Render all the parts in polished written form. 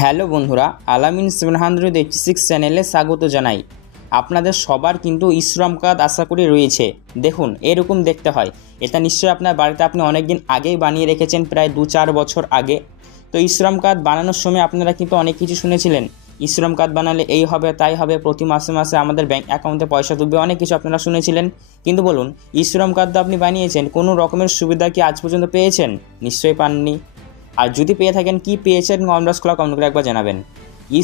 Hello বন্ধুরা, আলামিন 786 চ্যানেলে স্বাগত জানাই। আপনাদের সবার কিন্তু শ্রম কার্ড আশা করি রয়েছে। দেখুন, এরকম দেখতে হয়। এটা নিশ্চয়ই আপনার বাড়িতে আপনি অনেক দিন আগেই বানিয়ে রেখেছেন, প্রায় 2-4 বছর আগে। তো শ্রম কার্ড বানানোর সময় আপনারা কিন্তু অনেক কিছু শুনেছিলেন। শ্রম কার্ড বানালে এই হবে, তাই হবে, প্রতি মাসে মাসে আমাদের ব্যাংক অ্যাকাউন্টে পয়সা ঢুকবে, অনেক কিছু আপনারা শুনেছিলেন। কিন্তু বলুন, শ্রম কার্ড তো আপনি বানিয়েছেন, কোনো রকমের সুবিধা কি আজ পর্যন্ত পেয়েছেন? নিশ্চয়ই পাননি। আর যদি পেয়ে থাকেন, কি পেয়েছেন কমেন্ট করে একবার জানাবেন।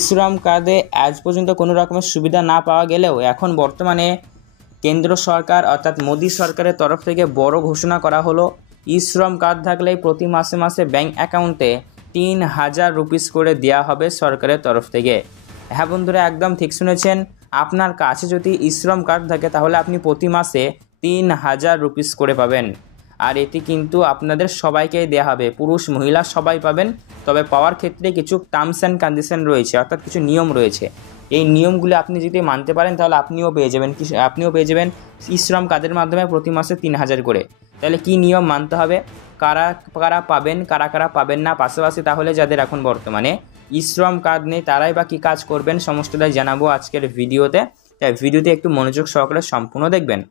শ্রম কার্ডে আজ পর্যন্ত কোনো রকমের সুবিধা না পাওয়া গেলেও এখন বর্তমানে কেন্দ্র সরকার অর্থাৎ মোদী সরকারের তরফ থেকে বড় ঘোষণা করা হলো, শ্রম কার্ড থাকলেই প্রতি মাসে মাসে ব্যাংক অ্যাকাউন্টে 3000 রুপিস করে দেওয়া হবে সরকারের তরফ থেকে। হ্যাঁ বন্ধুরা, একদম ঠিক শুনেছেন। আপনার কাছে যদি শ্রম কার্ড থাকে তাহলে আপনি প্রতি মাসে 3000 রুপিস করে পাবেন। আর এটি কিন্তু আপনাদের সবাইকেই দেওয়া হবে, পুরুষ মহিলা সবাই পাবেন। তবে পাওয়ার ক্ষেত্রে কিছু টার্মস অ্যান্ড কন্ডিশন রয়েছে, অর্থাৎ কিছু নিয়ম রয়েছে। এই নিয়মগুলি আপনি যদি মানতে পারেন তাহলে আপনিও পেয়ে যাবেন শ্রম কার্ডের মাধ্যমে প্রতি মাসে 3000 করে। তাহলে কি নিয়ম মানতে হবে, কারা কারা পাবেন, কারা কারা পাবেন না, পাশাপাশি তাহলে যাদের এখন বর্তমানে শ্রম কার্ড নেই তারাই বা কী কাজ করবেন, সমস্তটাই জানাবো আজকের ভিডিওতে। তাই ভিডিওতে একটু মনোযোগ সহকারে সম্পূর্ণ দেখবেন।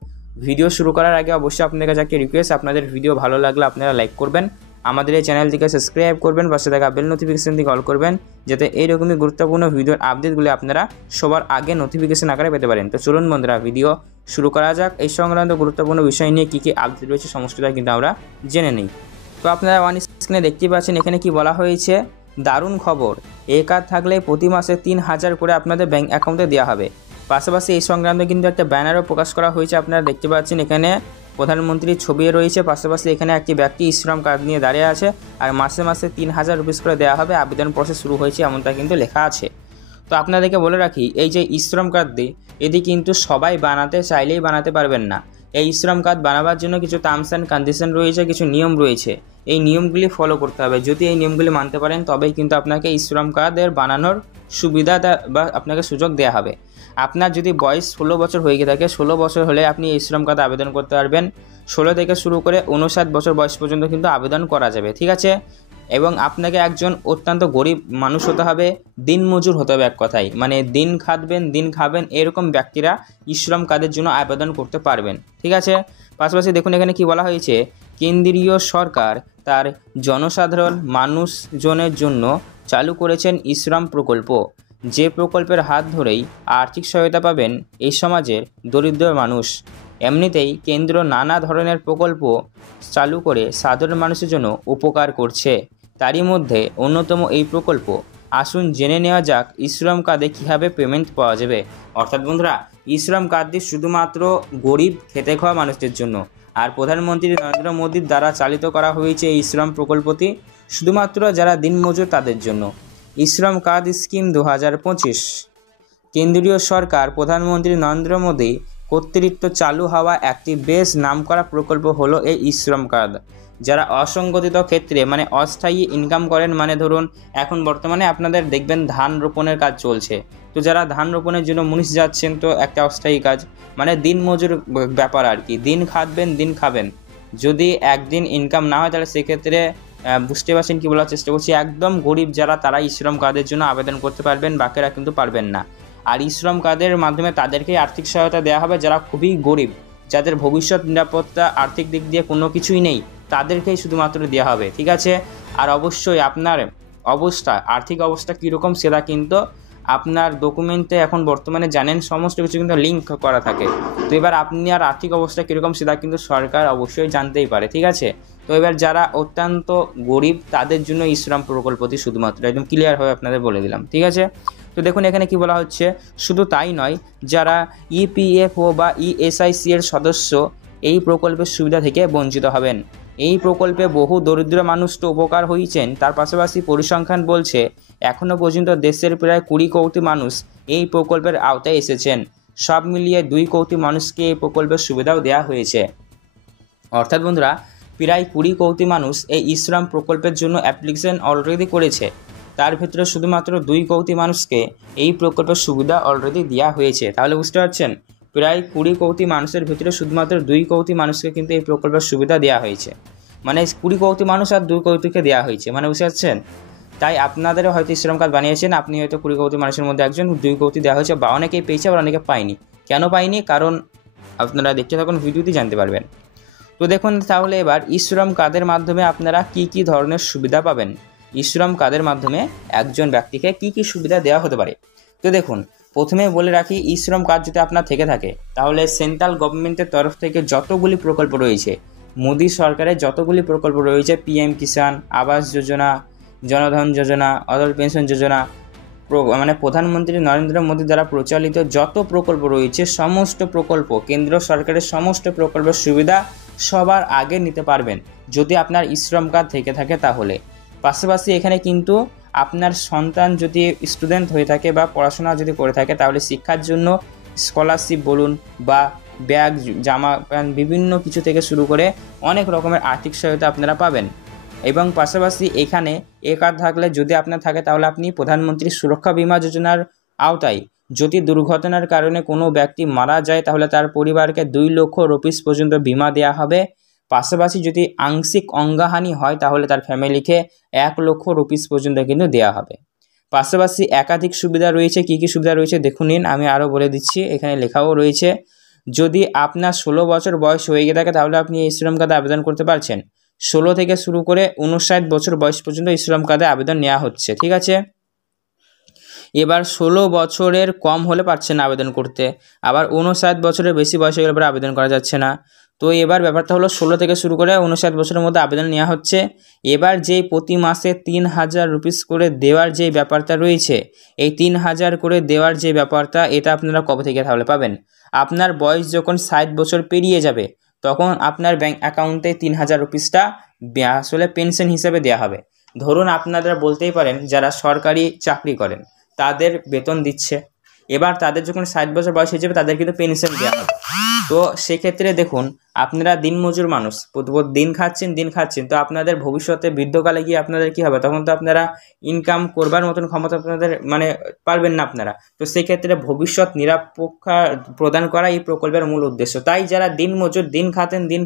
ভিডিও শুরু করার আগে অবশ্যই আপনাদের কাছে একটা রিকোয়েস্ট, আপনাদের ভিডিও ভালো লাগলে আপনারা লাইক করবেন, আমাদের এই চ্যানেলটিকে সাবস্ক্রাইব করবেন, পাশে থাকা বেল নোটিফিকেশনটি অল করবেন, যাতে এইরকমই গুরুত্বপূর্ণ ভিডিওর আপডেটগুলি আপনারা সবার আগে নোটিফিকেশন আকারে পেতে পারেন। তো চলুন বন্ধুরা, ভিডিও শুরু করা যাক। এই সংক্রান্ত গুরুত্বপূর্ণ বিষয় নিয়ে কী কী আপডেট রয়েছে সমস্তটা কিন্তু আমরা জেনে নিই। তো আপনারা অন স্ক্রিনে দেখতেই পাচ্ছেন, এখানে কি বলা হয়েছে, দারুণ খবর, এই কার্ড থাকলে প্রতি মাসে 3000 করে আপনাদের ব্যাংক অ্যাকাউন্টে দেওয়া হবে। পাশাপাশি এই সংক্রান্ত কিন্তু একটা ব্যানারও প্রকাশ করা হয়েছে, আপনারা দেখতে পাচ্ছেন। এখানে প্রধানমন্ত্রীর ছবি রয়েছে, পাশাপাশি এখানে একটি ব্যক্তি শ্রম কার্ড নিয়ে দাঁড়িয়ে আছে। আর মাসে মাসে 3000 রুপিস করে দেওয়া হবে, আবেদন প্রসেস শুরু হয়েছে এমনটা কিন্তু লেখা আছে। তো আপনাদেরকে বলে রাখি, এই যে শ্রম কার্ড এটি কিন্তু সবাই বানাতে চাইলেই বানাতে পারবেন না। এই শ্রম কার্ড বানাবার জন্য কিছু টার্মস অ্যান্ড কন্ডিশন রয়েছে, কিছু নিয়ম রয়েছে। এই নিয়মগুলি ফলো করতে হবে। যদি এই নিয়মগুলি মানতে পারেন তবেই কিন্তু আপনাকে শ্রম কার্ডের বানানোর সুবিধা বা আপনাকে সুযোগ দেওয়া হবে। আপনার যদি বয়স 16 বছর হয়ে গিয়ে থাকে, 16 বছর হলে আপনি এই শ্রম কার্ড আবেদন করতে পারবেন। 16 থেকে শুরু করে 59 বছর বয়স পর্যন্ত কিন্তু আবেদন করা যাবে, ঠিক আছে। এবং আপনাকে একজন অত্যন্ত গরিব মানুষ হতে হবে, দিনমজুর হতে হবে, এক কথায় মানে দিন খাবেন এরকম ব্যক্তিরা শ্রম কার্ডের জন্য আবেদন করতে পারবেন, ঠিক আছে। পাশাপাশি দেখুন এখানে কি বলা হয়েছে, কেন্দ্রীয় সরকার তার জনসাধারণ মানুষজনের জন্য চালু করেছেন শ্রম প্রকল্প, যে প্রকল্পের হাত ধরেই আর্থিক সহায়তা পাবেন এই সমাজের দরিদ্র মানুষ। এমনিতেই কেন্দ্র নানা ধরনের প্রকল্প চালু করে সাধারণ মানুষের জন্য উপকার করছে। তারই মধ্যে অন্যতম এই প্রকল্প। আসুন জেনে নেওয়া যাক শ্রম কার্ডে কীভাবে পেমেন্ট পাওয়া যাবে। অর্থাৎ বন্ধুরা, শ্রম কার্ডটি শুধুমাত্র গরিব খেটে খাওয়া মানুষদের জন্য। আর প্রধানমন্ত্রী নরেন্দ্র মোদীর দ্বারা চালিত করা হয়েছে এই শ্রম প্রকল্পটি শুধুমাত্র যারা দিনমজুর তাদের জন্য। শ্রম কার্ড স্কিম 2025 কেন্দ্রীয় সরকার প্রধানমন্ত্রী নরেন্দ্র মোদী কর্তৃত্ব চালু হওয়া একটি বেশ নামকরা প্রকল্প হলো এই শ্রম কার্ড। যারা অসংগঠিত ক্ষেত্রে মানে অস্থায়ী ইনকাম করেন, মানে ধরুন এখন বর্তমানে আপনাদের দেখবেন ধান রোপণের কাজ চলছে, তো যারা ধান রোপণের জন্য মুনিশ যাচ্ছেন, তো একটা অস্থায়ী কাজ, মানে দিন মজুর ব্যাপার আর কি। দিন খাবেন। যদি একদিন ইনকাম না হয় তাহলে সেক্ষেত্রে বুঝতে পারছেন কি বলার চেষ্টা করছি, একদম গরিব যারা তারা শ্রম কার্ডের জন্য আবেদন করতে পারবেন, বাকিরা কিন্তু পারবেন না। আর শ্রম কার্ডের মাধ্যমে তাদেরকেই আর্থিক সহায়তা দেওয়া হবে যারা খুবই গরিব, যাদের ভবিষ্যৎ নিরাপত্তা আর্থিক দিক দিয়ে কোনো কিছুই নেই, তাদেরকেই শুধুমাত্র দেওয়া হবে, ঠিক আছে। আর অবশ্যই আপনার আর্থিক অবস্থা কীরকম সেটা কিন্তু আপনার ডকুমেন্টে এখন বর্তমানে জানেন সমস্ত কিছু কিন্তু লিঙ্ক করা থাকে। তো এবার আপনি আর আর্থিক অবস্থা কীরকম সেটা কিন্তু সরকার অবশ্যই জানতেই পারে, ঠিক আছে। তো এবার যারা অত্যন্ত গরিব তাদের জন্য শ্রম প্রকল্পটি শুধুমাত্র একদম ক্লিয়ারভাবে আপনাদের বলে দিলাম, ঠিক আছে। তো দেখুন এখানে কি বলা হচ্ছে, শুধু তাই নয়, যারা ইপিএফও বা ইএসআইসি এর সদস্য এই প্রকল্পের সুবিধা থেকে বঞ্চিত হবেন। এই প্রকল্পে বহু দরিদ্র মানুষ তো উপকার হয়েছেন, তার পাশাপাশি পরিসংখ্যান বলছে এখনও পর্যন্ত দেশের প্রায় 20 কোটি মানুষ এই প্রকল্পের আওতায় এসেছেন। সব মিলিয়ে 2 কোটি মানুষকে এই প্রকল্পের সুবিধাও দেওয়া হয়েছে। অর্থাৎ বন্ধুরা, প্রায় 20 কোটি মানুষ এই শ্রম প্রকল্পের জন্য অ্যাপ্লিকেশন অলরেডি করেছে। তার ভিতরে শুধুমাত্র 2 কোটি মানুষকে এই প্রকল্পের সুবিধা অলরেডি দেওয়া হয়েছে। তাহলে বুঝতে পারছেন, প্রায় 20 কোটি মানুষের ভিতরে শুধুমাত্র 2 কোটি মানুষকে কিন্তু এই প্রকল্পের সুবিধা দেওয়া হয়েছে। মানে 20 কোটি মানুষ আর 2 কোটিকে দেওয়া হয়েছে, মানে বুঝতে পারছেন। তাই আপনাদেরও হয়তো শ্রম কার্ড বানিয়েছেন, আপনি হয়তো 20 কোটি মানুষের মধ্যে একজন, 2 কোটি দেওয়া হয়েছে, বা অনেকেই পেয়েছে আবার অনেকে পায়নি। কেন পায়নি? কারণ আপনারা দেখতে থাকুন ভিডিওটি জানতে পারবেন। তো দেখুন তাহলে এবার শ্রম কার্ডের মাধ্যমে আপনারা কি কি ধরনের সুবিধা পাবেন, শ্রম কার্ডের মাধ্যমে একজন ব্যক্তিকে কি কি সুবিধা দেওয়া হতে পারে। তো দেখুন প্রথমে বলে রাখি, শ্রম কার্ড যদি আপনার থেকে থাকে তাহলে সেন্ট্রাল গভর্নমেন্টের তরফ থেকে যতগুলি প্রকল্প রয়েছে, মোদী সরকারের যতগুলি প্রকল্প রয়েছে, পিএম কিষাণ, আবাস যোজনা, জনধন যোজনা, অটল পেনশন যোজনা, মানে প্রধানমন্ত্রী নরেন্দ্র মোদী দ্বারা প্রচলিত যত প্রকল্প রয়েছে সমস্ত প্রকল্প, কেন্দ্র সরকারের সমস্ত প্রকল্পের সুবিধা সবার আগে নিতে পারবেন যদি আপনার শ্রম কার্ড থেকে থাকে তাহলে। পাশাপাশি এখানে কিন্তু আপনার সন্তান যদি স্টুডেন্ট হয়ে থাকে বা পড়াশোনা যদি করে থাকে তাহলে শিক্ষার জন্য স্কলারশিপ বলুন বা ব্যাগ, জামা প্যান্ট, বিভিন্ন কিছু থেকে শুরু করে অনেক রকমের আর্থিক সহায়তা আপনারা পাবেন। এবং পাশাপাশি এখানে এ কার্ড থাকলে যদি আপনার থাকে তাহলে আপনি প্রধানমন্ত্রী সুরক্ষা বীমা যোজনার আওতায় যদি দুর্ঘটনার কারণে কোনো ব্যক্তি মারা যায় তাহলে তার পরিবারকে 2 লক্ষ রুপিস পর্যন্ত বিমা দেওয়া হবে। পাশাপাশি যদি আংশিক অঙ্গহানি হয় তাহলে তার ফ্যামিলিকে 1 লক্ষ রুপিস পর্যন্ত কিন্তু দেওয়া হবে। পাশাপাশি একাধিক সুবিধা রয়েছে। কী কী সুবিধা রয়েছে দেখুন নিন, আমি আরও বলে দিচ্ছি, এখানে লেখাও রয়েছে। যদি আপনার 16 বছর বয়স হয়ে গিয়ে থাকে তাহলে আপনি এই শ্রম কার্ডে আবেদন করতে পারছেন। 16 থেকে শুরু করে 59 বছর বয়স পর্যন্ত এই শ্রম কার্ডে আবেদন নেওয়া হচ্ছে, ঠিক আছে। এবার 16 বছরের কম হলে পারছেন না আবেদন করতে, আবার 59 বছরের বেশি বয়স হয়ে গেলে পরে আবেদন করা যাচ্ছে না। তো এবার ব্যাপারটা হলো 16 থেকে শুরু করে 59 বছরের মধ্যে আবেদন নেওয়া হচ্ছে। এবার যেই প্রতি মাসে 3000 রুপিস করে দেওয়ার যে ব্যাপারটা রয়েছে, এই 3000 করে দেওয়ার যে ব্যাপারটা, এটা আপনারা কবে থেকে তাহলে পাবেন? আপনার বয়স যখন 60 বছর পেরিয়ে যাবে তখন আপনার ব্যাঙ্ক অ্যাকাউন্টে 3000 রুপিসটা আসলে পেনশন হিসেবে দেওয়া হবে। ধরুন আপনারা বলতেই পারেন যারা সরকারি চাকরি করেন তাদের বেতন দিচ্ছে, এবার তাদের যখন 60 বছর বয়স হয়ে যাবে তাদের কিন্তু পেনশন দেওয়া হবে। তো সেক্ষেত্রে দেখুন আপনারা দিনমজুর মানুষ, দিন খাচ্ছেন, তো আপনাদের ভবিষ্যতে বৃদ্ধকালে গিয়ে আপনাদের কী হবে, তখন তো আপনারা ইনকাম করবার মতন ক্ষমতা আপনাদের মানে পারবেন না আপনারা। তো সেক্ষেত্রে ভবিষ্যৎ নিরাপত্তা প্রদান করা এই প্রকল্পের মূল উদ্দেশ্য। তাই যারা দিনমজুর, দিন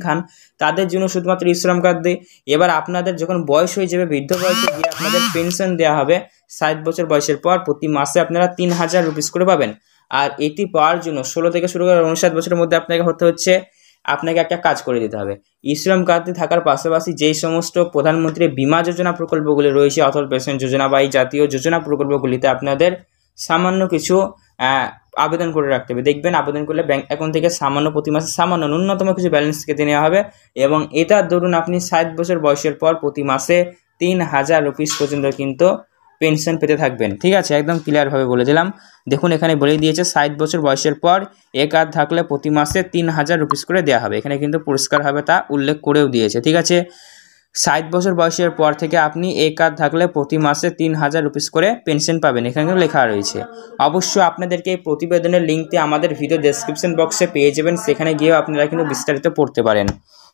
খান তাদের জন্য শুধুমাত্র শ্রম কার্ড দেয়। এবার আপনাদের যখন বয়স হয়ে যাবে, বৃদ্ধ বয়সে গিয়ে আপনাদের পেনশন দেওয়া হবে 60 বছর বয়সের পর। প্রতি মাসে আপনারা 3000 রুপিস করে পাবেন। আর এটি পাওয়ার জন্য 16 থেকে শুরু করে 59 বছরের মধ্যে আপনাকে একটা কাজ করে দিতে হবে। শ্রম কার্ডে থাকার পাশাপাশি যেই সমস্ত প্রধানমন্ত্রী বীমা যোজনা প্রকল্পগুলি রয়েছে, অটল পেনশন যোজনা বা এই জাতীয় যোজনা প্রকল্পগুলিতে আপনাদের সামান্য কিছু আবেদন করে রাখতে হবে। দেখবেন আবেদন করলে ব্যাঙ্ক অ্যাকাউন্ট থেকে সামান্য প্রতি মাসে সামান্য ন্যূনতম কিছু ব্যালেন্স কেটে নেওয়া হবে এবং এটা ধরুন আপনি 60 বছর বয়সের পর প্রতি মাসে 3000 রুপিস পর্যন্ত কিন্তু পেনশন পেতে থাকবেন, ঠিক আছে। একদম ক্লিয়ারভাবে বলে দিলাম। দেখুন এখানে বলে দিয়েছে 60 বছর বয়সের পর এ কার্ড থাকলে প্রতি মাসে 3000 রুপিস করে দেওয়া হবে। এখানে কিন্তু পরিষ্কারভাবে তা উল্লেখ করেও দিয়েছে, ঠিক আছে। 60 বছর বয়সের পর থেকে আপনি এই কার্ড থাকলে প্রতি মাসে 3000 রুপিস করে পেনশন পাবেন, এখানে লেখা রয়েছে। অবশ্য আপনাদেরকে এই প্রতিবেদনের লিঙ্কটি আমাদের ভিডিও ডেসক্রিপশন বক্সে পেয়ে যাবেন, সেখানে গিয়েও আপনারা কিন্তু বিস্তারিত পড়তে পারেন।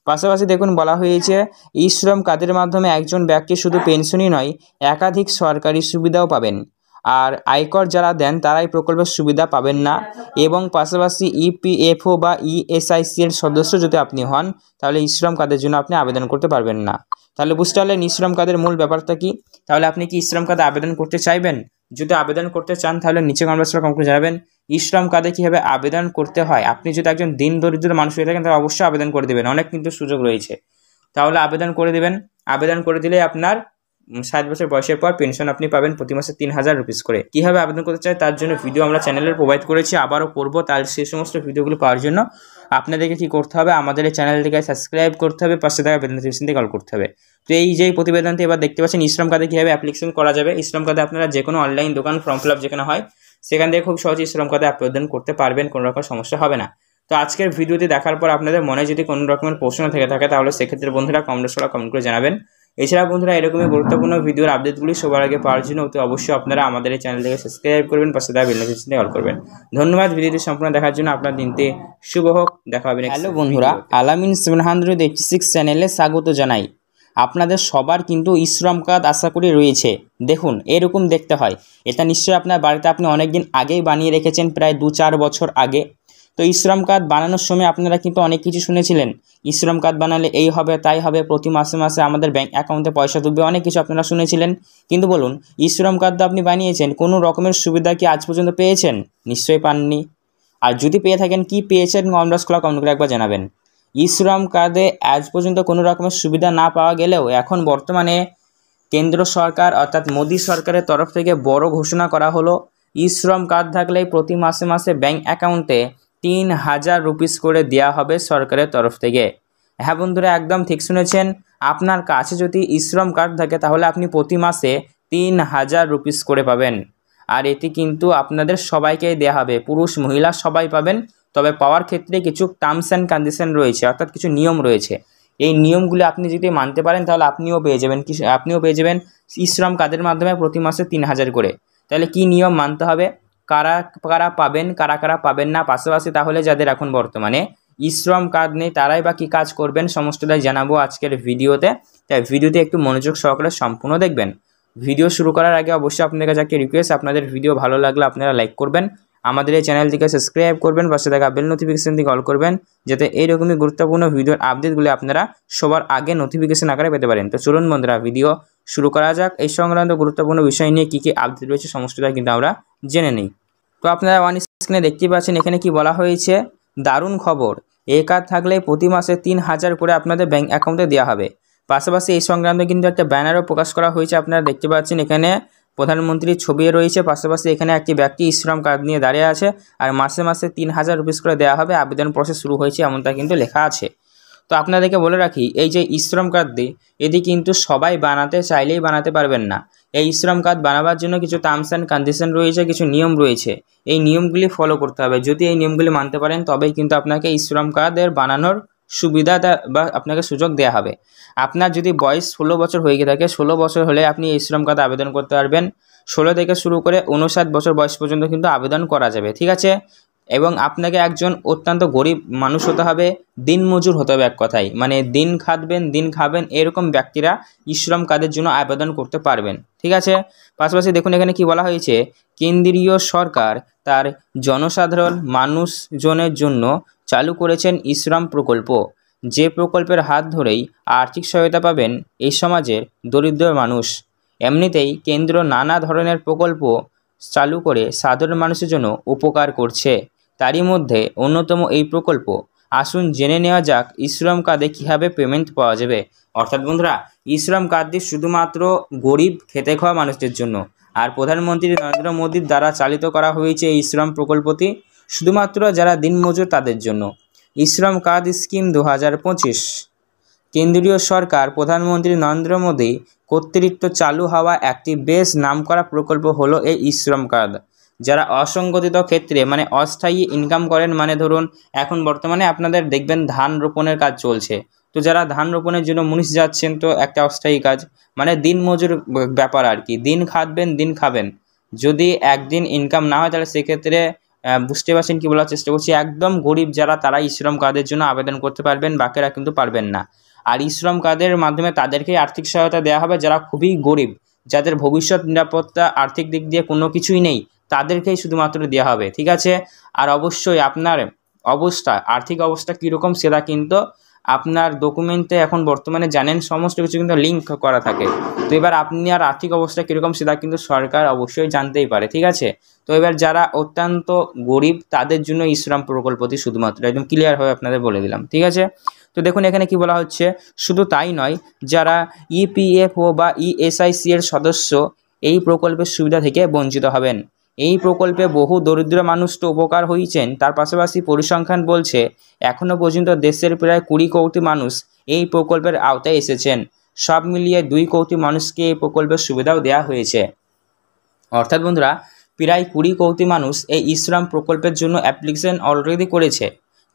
পাশাপাশি দেখুন বলা হয়েছে শ্রম কার্ডের মাধ্যমে একজন ব্যক্তি শুধু পেনশনই নয় একাধিক সরকারি সুবিধাও পাবেন। আর আয়কর যারা দেন তারাই প্রকল্পের সুবিধা পাবেন না। এবং পাশাপাশি ইপিএফও বা ইএসআইসি এর সদস্য যদি আপনি হন তাহলে শ্রম কার্ডের জন্য আপনি আবেদন করতে পারবেন না। তাহলে বুঝতে পারলেন শ্রম কার্ডের মূল ব্যাপারটা কি। তাহলে আপনি কি শ্রম কার্ডে আবেদন করতে চাইবেন? যদি আবেদন করতে চান তাহলে নিচে কমেন্ট বক্সে কমেন্ট করে জানাবেন শ্রম কার্ডে কীভাবে আবেদন করতে হয়। আপনি যদি একজন দিন দরিদ্র মানুষ হয়ে থাকেন তাহলে অবশ্যই আবেদন করে দেবেন, অনেক কিন্তু সুযোগ রয়েছে। তাহলে আবেদন করে দেবেন। আবেদন করে দিলে আপনার 60 বছর বয়সের পর পেনশন আপনি পাবেন প্রতি মাসে 3000 রুপিস করে। কীভাবে আবেদন করতে চাই তার জন্য ভিডিও আমরা চ্যানেলে প্রোভাইড করেছি, আবারও করব। তার সেই সমস্ত ভিডিওগুলো পাওয়ার জন্য আপনাদেরকে কী করতে হবে, আমাদের এই চ্যানেলটিকে সাবস্ক্রাইব করতে হবে, পাশে থাকা বেল নোটিফিকেশন দিয়ে কল করতে হবে। তো এই যে প্রতিবেদনটি এবার দেখতে পাচ্ছেন শ্রম কার্ডে কীভাবে অ্যাপ্লিকেশন করা যাবে। শ্রম কার্ডে আপনারা যে কোনো অনলাইন দোকান ফর্ম ফিল আপ যেখানে হয় সেখান থেকে খুব সহজেই শ্রম কার্ডে আবেদন করতে পারবেন, কোনো রকম সমস্যা হবে না। তো আজকের ভিডিওটি দেখার পর আপনাদের মনে যদি কোনো রকমের প্রশ্ন থেকে থাকে তাহলে সেক্ষেত্রে বন্ধুরা কমেন্ট করে জানাবেন। এছাড়া বন্ধুরা এরকমই গুরুত্বপূর্ণ ভিডিওর আপডেটগুলি সবার আগে পাওয়ার জন্য অবশ্যই আপনারা আমাদের এই চ্যানেলটিকে সাবস্ক্রাইব করবেন, পাশে থাকা বেল নোটিফিকেশন অল করবেন। ধন্যবাদ ভিডিওটি সম্পূর্ণ দেখার জন্য। আপনার দিনটি শুভ হোক, দেখা হবে। হ্যালো বন্ধুরা, আলামিন 786 চ্যানেলে স্বাগত জানাই। আপনাদের সবার কিন্তু শ্রম কার্ড আশা করি রয়েছে। দেখুন এরকম দেখতে হয়। এটা নিশ্চয়ই আপনার বাড়িতে আপনি অনেক দিন আগেই বানিয়ে রেখেছেন, প্রায় 2-4 বছর আগে। তো ই শ্রম কার্ড বানানোর সময় আপনারা কিন্তু অনেক কিছু শুনেছিলেন, ই শ্রম কার্ড বানালে এই হবে তাই হবে, প্রতি মাসে মাসে আমাদের ব্যাঙ্ক অ্যাকাউন্টে পয়সা ঢুকবে, অনেক কিছু আপনারা শুনেছিলেন। কিন্তু বলুন, ই শ্রম কার্ড তো আপনি বানিয়েছেন, কোনো রকমের সুবিধা কি আজ পর্যন্ত পেয়েছেন? নিশ্চয়ই পাননি। আর যদি পেয়ে থাকেন, কি পেয়েছেন কমেন্ট করে একবার জানাবেন। ই শ্রম কার্ডে আজ পর্যন্ত কোনো রকমের সুবিধা না পাওয়া গেলেও এখন বর্তমানে কেন্দ্র সরকার অর্থাৎ মোদী সরকারের তরফ থেকে বড় ঘোষণা করা হলো, ই শ্রম কার্ড থাকলেই প্রতি মাসে মাসে ব্যাঙ্ক অ্যাকাউন্টে 3000 রুপিস করে দেওয়া হবে সরকারের তরফ থেকে। হ্যাঁ বন্ধুরা, একদম ঠিক শুনেছেন। আপনার কাছে যদি ই শ্রম কার্ড থাকে তাহলে আপনি প্রতি মাসে 3000 রুপিস করে পাবেন। আর এটি কিন্তু আপনাদের সবাইকেই দেওয়া হবে, পুরুষ মহিলা সবাই পাবেন। তবে পাওয়ার ক্ষেত্রে কিছু টার্মস অ্যান্ড কন্ডিশন রয়েছে, অর্থাৎ কিছু নিয়ম রয়েছে। এই নিয়মগুলি আপনি যদি মানতে পারেন তাহলে আপনিও পেয়ে যাবেন ই শ্রম কার্ডের মাধ্যমে প্রতি মাসে 3000 করে। তাহলে কি নিয়ম মানতে হবে, কারা কারা পাবেন, কারা কারা পাবেন না, পাশাপাশি তাহলে যাদের এখন বর্তমানে ই শ্রম কার্ড নেই তারাই বা কী কাজ করবেন, সমস্তটাই জানাবো আজকের ভিডিওতে। তাই ভিডিওতে একটু মনোযোগ সহকারে সম্পূর্ণ দেখবেন। ভিডিও শুরু করার আগে অবশ্যই আপনাদের কাছে একটা রিকোয়েস্ট, আপনাদের ভিডিও ভালো লাগলে আপনারা লাইক করবেন, আমাদের এই চ্যানেলটিকে সাবস্ক্রাইব করবেন, পাশে থাকা বেল নোটিফিকেশনটি অল করবেন, যাতে এইরকমই গুরুত্বপূর্ণ ভিডিওর আপডেটগুলি আপনারা সবার আগে নোটিফিকেশন আকারে পেতে পারেন। তো চলুন বন্ধুরা, ভিডিও শুরু করা যাক। এই সংক্রান্ত গুরুত্বপূর্ণ বিষয় নিয়ে কী কী আপডেট রয়েছে সমস্তটা কিন্তু আমরা জেনে নিই। তো আপনারা অন স্ক্রিনে দেখতে পাচ্ছেন এখানে কি বলা হয়েছে, দারুণ খবর, এই কার্ড থাকলে প্রতি মাসে 3000 করে আপনাদের ব্যাঙ্ক অ্যাকাউন্টে দেওয়া হবে। পাশাপাশি এই সংক্রান্ত কিন্তু একটা ব্যানারও প্রকাশ করা হয়েছে, আপনারা দেখতে পাচ্ছেন এখানে প্রধানমন্ত্রীর ছবি রয়েছে, পাশাপাশি এখানে একটি ব্যক্তি ই শ্রম কার্ড নিয়ে দাঁড়িয়ে আছে, আর মাসে মাসে 3000 রুপিস করে দেওয়া হবে, আবেদন প্রসেস শুরু হয়েছে এমনটা কিন্তু লেখা আছে। তো আপনাদেরকে বলে রাখি, এই যে ই শ্রম কার্ডটি, এটি কিন্তু সবাই বানাতে চাইলেই বানাতে পারবেন না। এই ই শ্রম কার্ড বানাবার জন্য কিছু টার্মস অ্যান্ড কন্ডিশন রয়েছে, কিছু নিয়ম রয়েছে, এই নিয়মগুলি ফলো করতে হবে। যদি এই নিয়মগুলি মানতে পারেন তবেই কিন্তু আপনাকে ই শ্রম কার্ডের বানানোর সুবিধা বা আপনাকে সুযোগ দেওয়া হবে। আপনার যদি বয়স 16 বছর হয়ে গিয়ে থাকে, 16 বছর হলে আপনি এই শ্রম কার্ড আবেদন করতে পারবেন। 16 থেকে শুরু করে 59 বছর বয়স পর্যন্ত কিন্তু আবেদন করা যাবে, ঠিক আছে। এবং আপনাকে একজন অত্যন্ত গরিব মানুষ হতে হবে, দিনমজুর হতে হবে, এক কথায় মানে দিন খাবেন এরকম ব্যক্তিরা ই শ্রম কার্ডের জন্য আবেদন করতে পারবেন, ঠিক আছে। পাশাপাশি দেখুন এখানে কি বলা হয়েছে, কেন্দ্রীয় সরকার তার জনসাধারণ মানুষজনের জন্য চালু করেছেন ই শ্রম প্রকল্প, যে প্রকল্পের হাত ধরেই আর্থিক সহায়তা পাবেন এই সমাজের দরিদ্র মানুষ। এমনিতেই কেন্দ্র নানা ধরনের প্রকল্প চালু করে সাধারণ মানুষের জন্য উপকার করছে, তারই মধ্যে অন্যতম এই প্রকল্প। আসুন জেনে নেওয়া যাক ই শ্রম কার্ডে কীভাবে পেমেন্ট পাওয়া যাবে। অর্থাৎ বন্ধুরা, ই শ্রম কার্ডটি শুধুমাত্র গরিব খেটে খাওয়া মানুষদের জন্য, আর প্রধানমন্ত্রী নরেন্দ্র মোদীর দ্বারা চালিত করা হয়েছে এই শ্রম প্রকল্পটি শুধুমাত্র যারা দিনমজুর তাদের জন্য। ই শ্রম কার্ড স্কিম 2025 কেন্দ্রীয় সরকার প্রধানমন্ত্রী নরেন্দ্র মোদী কর্তৃত্ব চালু হওয়া একটি বেশ নামকরা প্রকল্প হলো এই ই শ্রম কার্ড। যারা অসংগঠিত ক্ষেত্রে মানে অস্থায়ী ইনকাম করেন, মানে ধরুন এখন বর্তমানে আপনাদের দেখবেন ধান রোপণের কাজ চলছে, তো যারা ধান রোপণের জন্য মুনিশ যাচ্ছেন, তো একটা অস্থায়ী কাজ, মানে দিন মজুর ব্যাপার আর কি, দিন খাবেন। যদি একদিন ইনকাম না হয় তাহলে সেক্ষেত্রে বুঝতে পারছেন কি বলার চেষ্টা করছি, একদম গরিব যারা তারা ই শ্রম কার্ডের জন্য আবেদন করতে পারবেন, বাকিরা কিন্তু পারবেন না। আর ই শ্রম কার্ডের মাধ্যমে তাদেরকেই আর্থিক সহায়তা দেওয়া হবে যারা খুবই গরিব, যাদের ভবিষ্যৎ নিরাপত্তা আর্থিক দিক দিয়ে কোনো কিছুই নেই, তাদেরকেই শুধুমাত্র দেওয়া হবে, ঠিক আছে। আর অবশ্যই আপনার আর্থিক অবস্থা কীরকম সেটা কিন্তু আপনার ডকুমেন্টে এখন বর্তমানে জানেন সমস্ত কিছু কিন্তু লিঙ্ক করা থাকে। তো এবার আপনি আর আর্থিক অবস্থা কীরকম সেটা কিন্তু সরকার অবশ্যই জানতেই পারে, ঠিক আছে। তো এবার যারা অত্যন্ত গরিব তাদের জন্য ই শ্রম প্রকল্পটি শুধুমাত্র একদম ক্লিয়ারভাবে আপনাদের বলে দিলাম, ঠিক আছে। তো দেখুন এখানে কি বলা হচ্ছে, শুধু তাই নয়, যারা ইপিএফও বা ইএসআইসি এর সদস্য এই প্রকল্পের সুবিধা থেকে বঞ্চিত হবেন। এই প্রকল্পে বহু দরিদ্র মানুষ তো উপকার হয়েছেন, তার পাশাপাশি পরিসংখ্যান বলছে এখনও পর্যন্ত দেশের প্রায় 20 কোটি মানুষ এই প্রকল্পের আওতায় এসেছেন। সব মিলিয়ে 2 কোটি মানুষকে এই প্রকল্পের সুবিধাও দেওয়া হয়েছে। অর্থাৎ বন্ধুরা, প্রায় 20 কোটি মানুষ এই ই শ্রম প্রকল্পের জন্য অ্যাপ্লিকেশন অলরেডি করেছে,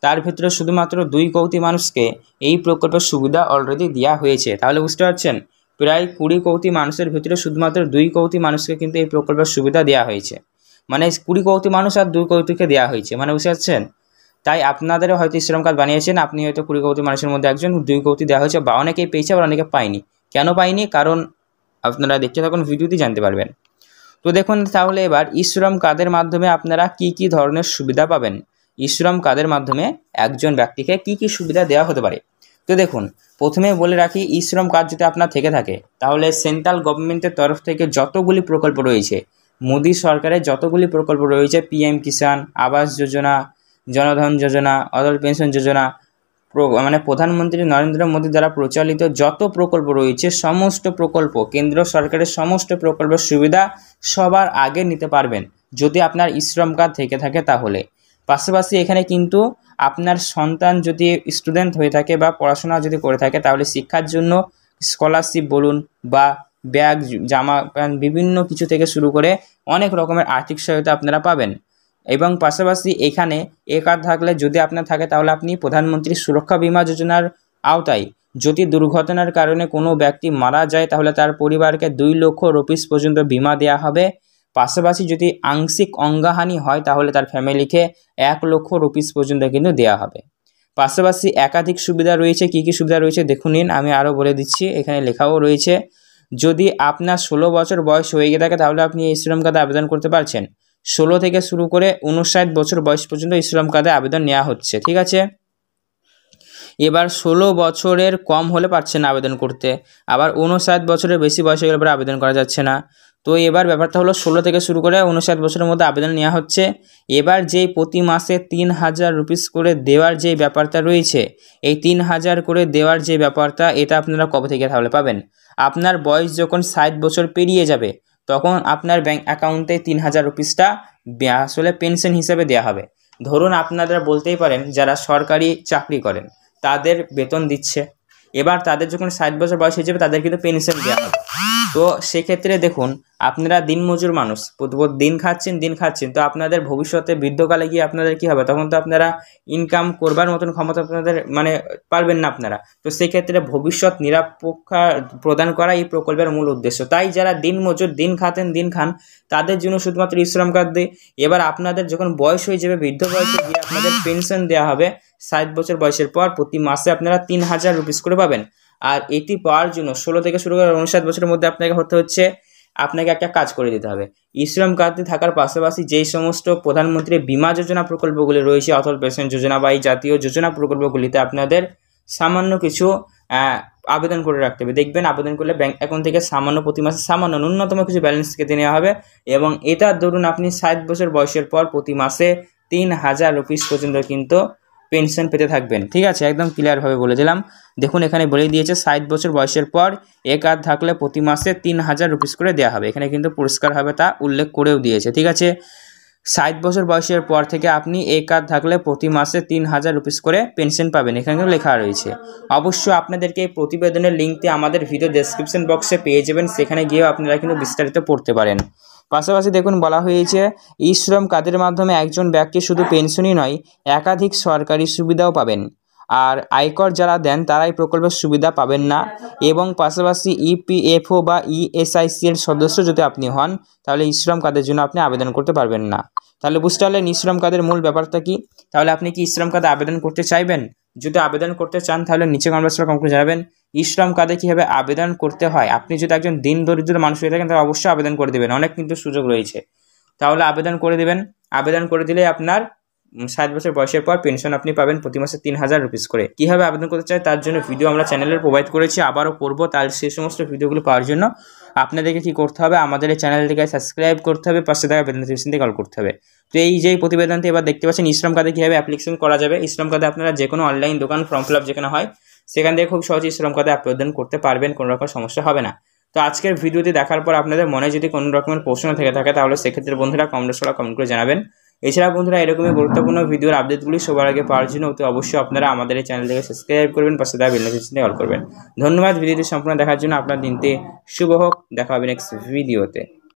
তার ভিতরে শুধুমাত্র 2 কোটি মানুষকে এই প্রকল্পের সুবিধা অলরেডি দেওয়া হয়েছে। তাহলে বুঝতে পারছেন, প্রায় 20 কোটি মানুষের ভিতরে শুধুমাত্র 2 কোটি মানুষকে কিন্তু এই প্রকল্পের সুবিধা দেওয়া হয়েছে, মানে 20 কোটি মানুষ আর 2 কোটিকে দেওয়া হয়েছে, মানে বুঝতে পারছেন। তাই আপনাদেরও হয়তো ই শ্রম কার্ড বানিয়েছেন, আপনি হয়তো 20 কোটি মানুষের মধ্যে একজন, 2 কোটি দেওয়া হয়েছে, বা অনেকেই পেয়েছে আবার অনেকে পায়নি। কেন পায়নি, কারণ আপনারা দেখতে থাকুন ভিডিওটি জানতে পারবেন। তো দেখুন তাহলে এবার ই শ্রম কার্ডের মাধ্যমে আপনারা কি কি ধরনের সুবিধা পাবেন। ই শ্রম কার্ডের মাধ্যমে একজন ব্যক্তিকে কি কি সুবিধা দেওয়া হতে পারে। তো দেখুন, প্রথমে বলে রাখি, ই শ্রম কার্ড যদি আপনার থেকে থাকে তাহলে সেন্ট্রাল গভর্নমেন্টের তরফ থেকে যতগুলি প্রকল্প রয়েছে, মোদী সরকারের যতগুলি প্রকল্প রয়েছে, পিএম কিষাণ, আবাস যোজনা, জনধন যোজনা, অটল পেনশন যোজনা, মানে প্রধানমন্ত্রী নরেন্দ্র মোদী দ্বারা প্রচলিত যত প্রকল্প রয়েছে সমস্ত প্রকল্প, কেন্দ্র সরকারের সমস্ত প্রকল্পের সুবিধা সবার আগে নিতে পারবেন যদি আপনার ই শ্রম কার্ড থেকে থাকে তাহলে। পাশাপাশি এখানে কিন্তু আপনার সন্তান যদি স্টুডেন্ট হয়ে থাকে বা পড়াশোনা যদি করে থাকে তাহলে শিক্ষার জন্য স্কলারশিপ বলুন বা ব্যাগ, জামা প্যান্ট, বিভিন্ন কিছু থেকে শুরু করে অনেক রকমের আর্থিক সহায়তা আপনারা পাবেন। এবং পাশাপাশি এখানে এ কার্ড থাকলে যদি আপনার থাকে তাহলে আপনি প্রধানমন্ত্রী সুরক্ষা বীমা যোজনার আওতায় যদি দুর্ঘটনার কারণে কোনো ব্যক্তি মারা যায় তাহলে তার পরিবারকে 2 লক্ষ রুপিস পর্যন্ত বিমা দেওয়া হবে। পাশাপাশি যদি আংশিক অঙ্গহানি হয় তাহলে তার ফ্যামিলিকে 1 লক্ষ রুপিস পর্যন্ত কিন্তু দেওয়া হবে। পাশাপাশি একাধিক সুবিধা রয়েছে। কী কী সুবিধা রয়েছে দেখুন নিন, আমি আরও বলে দিচ্ছি, এখানে লেখাও রয়েছে। যদি আপনার 16 বছর বয়স হয়ে গিয়ে থাকে তাহলে আপনি এই শ্রম কার্ডে আবেদন করতে পারছেন। 16 থেকে শুরু করে 59 বছর বয়স পর্যন্ত এই শ্রম কার্ডে আবেদন নেওয়া হচ্ছে, ঠিক আছে। এবার 16 বছরের কম হলে পারছেন না আবেদন করতে, আবার 59 বছরের বেশি বয়স হয়ে গেলে পরে আবেদন করা যাচ্ছে না। তো এবার ব্যাপারটা হলো 16 থেকে শুরু করে 59 বছরের মধ্যে আবেদন নেওয়া হচ্ছে। এবার যেই প্রতি মাসে 3000 রুপিস করে দেওয়ার যে ব্যাপারটা রয়েছে, এই 3000 করে দেওয়ার যে ব্যাপারটা, এটা আপনারা কবে থেকে তাহলে পাবেন? আপনার বয়স যখন 60 বছর পেরিয়ে যাবে তখন আপনার ব্যাঙ্ক অ্যাকাউন্টে 3000 রুপিসটা আসলে পেনশন হিসেবে দেওয়া হবে। ধরুন আপনারা বলতেই পারেন যারা সরকারি চাকরি করেন তাদের বেতন দিচ্ছে, এবার তাদের যখন 60 বছর বয়স হয়ে যাবে তাদের কিন্তু পেনশন দেওয়া হবে। তো সেক্ষেত্রে দেখুন, আপনারা দিনমজুর মানুষ, দিন খাচ্ছেন, তো আপনাদের ভবিষ্যতে বৃদ্ধকালে গিয়ে আপনাদের কী হবে, তখন তো আপনারা ইনকাম করবার মতন ক্ষমতা আপনাদের মানে পারবেন না আপনারা। তো সেক্ষেত্রে ভবিষ্যৎ নিরাপত্তা প্রদান করা এই প্রকল্পের মূল উদ্দেশ্য। তাই যারা দিনমজুর, দিন খান তাদের জন্য শুধুমাত্র ই শ্রম কার্ড দেয়। এবার আপনাদের যখন বয়স হয়ে যাবে, বৃদ্ধ বয়সে গিয়ে আপনাদের পেনশন দেওয়া হবে 60 বছর বয়সের পর। প্রতি মাসে আপনারা 3000 রুপিস করে পাবেন। আর এটি পাওয়ার জন্য 16 থেকে শুরু করে 59 বছরের মধ্যে আপনাকে একটা কাজ করে দিতে হবে। ই শ্রম কার্ডে থাকার পাশাপাশি যেই সমস্ত প্রধানমন্ত্রী বীমা যোজনা প্রকল্পগুলি রয়েছে, অটল পেনশন যোজনা বা এই জাতীয় যোজনা প্রকল্পগুলিতে আপনাদের সামান্য কিছু আবেদন করে রাখতে হবে। দেখবেন আবেদন করলে ব্যাঙ্ক অ্যাকাউন্ট থেকে সামান্য প্রতি মাসে সামান্য ন্যূনতম কিছু ব্যালেন্স কেটে নেওয়া হবে এবং এটা ধরুন আপনি 60 বছর বয়সের পর প্রতি মাসে 3000 রুপিস পর্যন্ত কিন্তু পেনশন পেতে থাকবেন, ঠিক আছে। একদম ক্লিয়ারভাবে বলে দিলাম। দেখুন এখানে বলে দিয়েছে 60 বছর বয়সের পর এ কার্ড থাকলে প্রতি মাসে 3000 রুপিস করে দেওয়া হবে। এখানে কিন্তু পরিষ্কারভাবে তা উল্লেখ করেও দিয়েছে, ঠিক আছে। 60 বছর বয়সের পর থেকে আপনি এই কার্ড থাকলে প্রতি মাসে 3000 রুপিস করে পেনশন পাবেন, এখানে লেখা রয়েছে। অবশ্য আপনাদেরকে এই প্রতিবেদনের লিঙ্কটি আমাদের ভিডিও ডেসক্রিপশন বক্সে পেয়ে যাবেন, সেখানে গিয়েও আপনারা কিন্তু বিস্তারিত পড়তে পারেন। পাশাপাশি দেখুন বলা হয়েছে ই শ্রম কার্ডের মাধ্যমে একজন ব্যক্তি শুধু পেনশনই নয়, একাধিক সরকারি সুবিধাও পাবেন। আর আয়কর যারা দেন তারাই প্রকল্পের সুবিধা পাবেন না। এবং পাশাপাশি ইপিএফও বা ইএসআইসি এর সদস্য যদি আপনি হন তাহলে ই শ্রম কার্ডের জন্য আপনি আবেদন করতে পারবেন না। তাহলে বুঝতে পারলেন ই শ্রম কার্ডের মূল ব্যাপারটা কি। তাহলে আপনি কি ই শ্রম কার্ডে আবেদন করতে চাইবেন? যদি আবেদন করতে চান তাহলে নিচে কমেন্ট বক্সে কমেন্ট করে জানাবেন ই শ্রম কার্ডে কীভাবে আবেদন করতে হয়। আপনি যদি একজন দিন দরিদ্র মানুষ হয়ে থাকেন তাহলে অবশ্যই আবেদন করে দেবেন, অনেক কিন্তু সুযোগ রয়েছে। তাহলে আবেদন করে দেবেন। আবেদন করে দিলে আপনার 60 বছর বয়সের পর পেনশন আপনি পাবেন প্রতি মাসে 3000 রুপিস করে। কীভাবে আবেদন করতে চাই তার জন্য ভিডিও আমরা চ্যানেলে প্রোভাইড করেছি, আবারও করব। তার সেই সমস্ত ভিডিওগুলো পাওয়ার জন্য আপনাদেরকে কী করতে হবে, আমাদের এই চ্যানেলটিকে সাবস্ক্রাইব করতে হবে, পাশে থাকা বেল নোটিফিকেশন দিয়ে কল করতে হবে। তো এই যে প্রতিবেদনটি এবার দেখতে পাচ্ছেন ই শ্রম কার্ডে কীভাবে অ্যাপ্লিকেশন করা যাবে। ই শ্রম কার্ডে আপনারা যে কোনো অনলাইন দোকান ফর্ম ফিল আপ যেখানে হয় সেখান থেকে খুব সহজে ই শ্রম কার্ডে আবেদন করতে পারবেন, কোনো রকম সমস্যা হবে না। তো আজকের ভিডিওটি দেখার পর আপনাদের মনে যদি কোনো রকমের প্রশ্ন থেকে থাকে তাহলে সেক্ষেত্রে বন্ধুরা কমেন্ট করে জানাবেন। এছাড়া বন্ধুরা এরকমই গুরুত্বপূর্ণ ভিডিওর আপডেটগুলি সবার আগে পাওয়ার জন্য অতি অবশ্যই আপনারা আমাদের এই চ্যানেলটিকে সাবস্ক্রাইব করবেন, পাশে থাকা বেল নোটিফিকেশন অল করবেন। ধন্যবাদ ভিডিওটি সম্পূর্ণ দেখার জন্য। আপনার দিনটি শুভ হোক। দেখা হবে নেক্সট ভিডিওতে।